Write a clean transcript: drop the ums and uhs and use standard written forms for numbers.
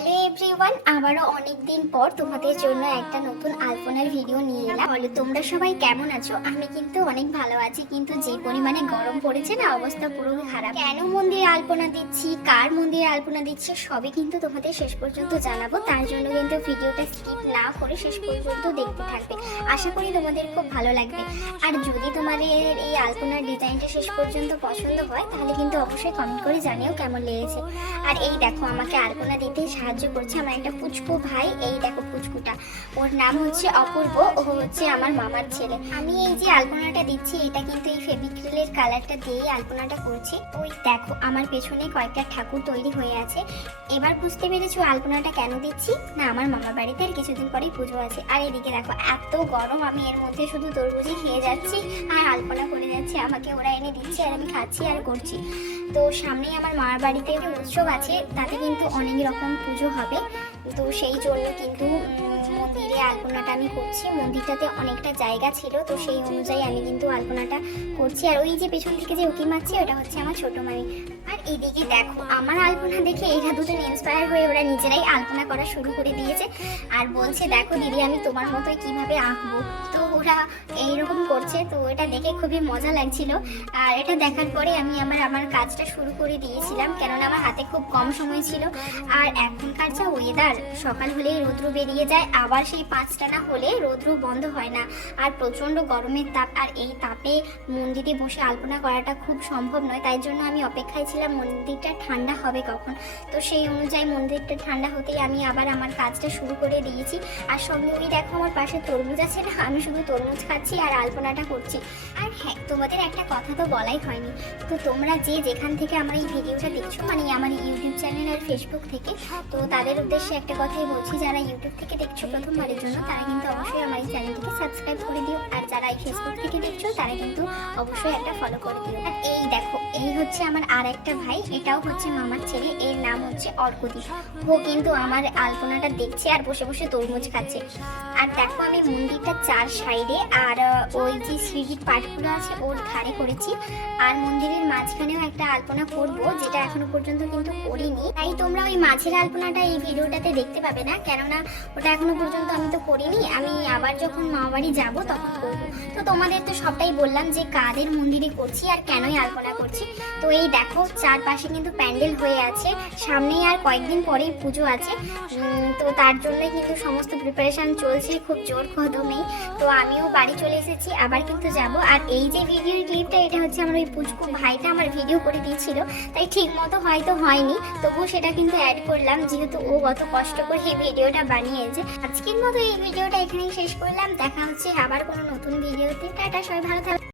Hello everyone, আবারও অনেক দিন পর তোমাদের জন্য একটা নতুন আলপনার ভিডিও নিয়ে এলাম। বলো তোমরা সবাই কেমন আছো? আমি কিন্তু অনেক ভালো আছি, কিন্তু যে পরিমাণে গরম পড়েছে না, অবস্থা পুরো খারাপ। কেন মন্দিরে আলপনা দিচ্ছি, কার মন্দিরে আলপনা দিচ্ছি, সবই কিন্তু তোমাদের শেষ পর্যন্ত জানাবো। তার জন্য কিন্তু ভিডিওটা স্কিপ না করে শেষ পর্যন্ত দেখতে থাকবে। আশা করি তোমাদের খুব ভালো লাগবে। আর যদি তোমাদের এই আলপনার ডিজাইনটা শেষ পর্যন্ত পছন্দ হয়, তাহলে কিন্তু অবশ্যই কমেন্ট করে জানিও কেমন লেগেছে। আর এই দেখো, আমাকে আলপনা দিতে সাহায্য করছে আমার একটা পুচকু ভাই। এই দেখো পুচকুটা, ওর নাম হচ্ছে অপূর্ব, ও হচ্ছে আমার মামার ছেলে। আমি এই যে আলপনাটা দিচ্ছি, এটা কিন্তু এই ফেভিক্রিলের কালারটা দিয়েই আলপনাটা করছি। ওই দেখো আমার পেছনে কয়েকটা ঠাকুর তৈরি হয়ে আছে। এবার বুঝতে পেরেছো আলপনাটা কেন দিচ্ছি না? আমার মামার বাড়িতে আর কিছুদিন পরেই পুজো আছে। আর এদিকে দেখো এত গরম, আমি এর মধ্যে শুধু তরমুজই খেয়ে যাচ্ছি আর আলপনা করে যাচ্ছি। আমাকে ওরা এনে দিচ্ছে আর আমি খাচ্ছি আর করছি। তো সামনেই আমার মামার বাড়িতে উৎসব আছে, তাতে কিন্তু অনেক রকম পুজো হবে। তো সেই জন্য কিন্তু মন্দিরে আলপনাটা আমি করছি। মন্দিরটাতে অনেকটা জায়গা ছিল, তো সেই অনুযায়ী আমি কিন্তু আলপনাটা করছি। আর ওই যে পেছন থেকে যে উকি মারছি, ওটা হচ্ছে আমার ছোট মামি। আর এদিকে দেখো আমার আলপনা দেখে এরা দুজন ইন্সপায়ার হয়ে ওরা নিজেরাই আলপনা করা শুরু করে দিয়েছে। আর বলছে দেখো দিদি, আমি তোমার মতোই কিভাবে আঁকবো। তো ওরা এইরকম করছে, তো এটা দেখে খুবই মজা লাগছিল। আর এটা দেখার পরে আমি আমার কাজটা শুরু করে দিয়েছিলাম, কেননা আমার হাতে খুব কম সময় ছিল। আর এখনকার যা ওয়েদার, সকাল হলেই রৌদ্র বেরিয়ে যায়, আবার সেই 5টা না হলে রৌদ্র বন্ধ হয় না। আর প্রচণ্ড গরমের তাপ, আর এই তাপে মন্দিরে বসে আলপনা করাটা খুব সম্ভব নয়। তাই জন্য আমি অপেক্ষায় ছিলাম মন্দিরটা ঠান্ডা হবে কখন। তো সেই অনুযায়ী মন্দিরটা ঠান্ডা হতেই আমি আবার আমার কাজটা শুরু করে দিয়েছি। আর সঙ্গে ওই দেখো আমার পাশে তরমুজ আছে না, আমি শুধু তরমুজ খাচ্ছি আর আলপনাটা করছি। আর হ্যাঁ, তোমাদের একটা কথা তো বলাই হয়নি। তো তোমরা যে যেখান থেকে আমার এই ভিডিওটা দেখছো, মানে আমার ইউটিউব চ্যানেল আর ফেসবুক থেকে, তো তাদের উদ্দেশ্যে একটা কথাই বলছি, যারা ইউটিউব থেকে দেখছো প্রথমবারের জন্য, তারা কিন্তু অবশ্যই আমার এই চ্যানেলটিকে সাবস্ক্রাইব করে দিও। আর যারা এই ফেসবুক থেকে দেখছো, তারা কিন্তু অবশ্যই একটা ফলো করে দিও। আর এই দেখো, এই হচ্ছে আমার আর একটা ভাই, এটাও হচ্ছে মামার ছেলে, এর নাম হচ্ছে অর্কদীপ। ও কিন্তু আমার আলপনাটা দেখছে আর বসে বসে তরমুজ খাচ্ছে। আর দেখো আমি মন্দিরটা 4 সাইডে আর ওই যে সিঁড়ির পাটগুলো আছে ওর ধারে করেছি। আর মন্দিরের মাঝখানেও একটা আলপনা করবো, যেটা এখনো পর্যন্ত কিন্তু করিনি। তাই তোমরা ওই মাঝের আলপনাটা এই ভিডিওটাতে দেখতে পাবে না, কেননা ওটা এখনো পর্যন্ত আমি তো করিনি। আমি আবার যখন মামাবাড়ি যাব তখন করবো। তো তোমাদের তো সবটাই বললাম যে কাদের মন্দিরে করছি আর কেনই আলপনা করছি। তো এই দেখো চারপাশে কিন্তু প্যান্ডেল হয়ে আছে, সামনেই আর কয়েকদিন পরেই পুজো আছে। তো তার জন্য কিন্তু সমস্ত প্রিপারেশন চলছে খুব জোর কদমেই। তো আমিও বাড়ি চলে এসেছি, আবার কিন্তু যাব। আর এই যে ভিডিওর ক্লিপটা, এটা হচ্ছে আমার ওই পুচকু ভাইটা আমার ভিডিও করে দিয়েছিল, তাই ঠিক মতো হয়তো হয়নি, তবুও সেটা কিন্তু অ্যাড করলাম, যেহেতু ও কত কষ্ট করে এই ভিডিওটা বানিয়েছে। আজকের মতো এই ভিডিওটা এখানেই শেষ করলাম। দেখা হচ্ছে আবার কোনো নতুন ভিডিওতে। টাটা, সবাই ভালো থাকবে।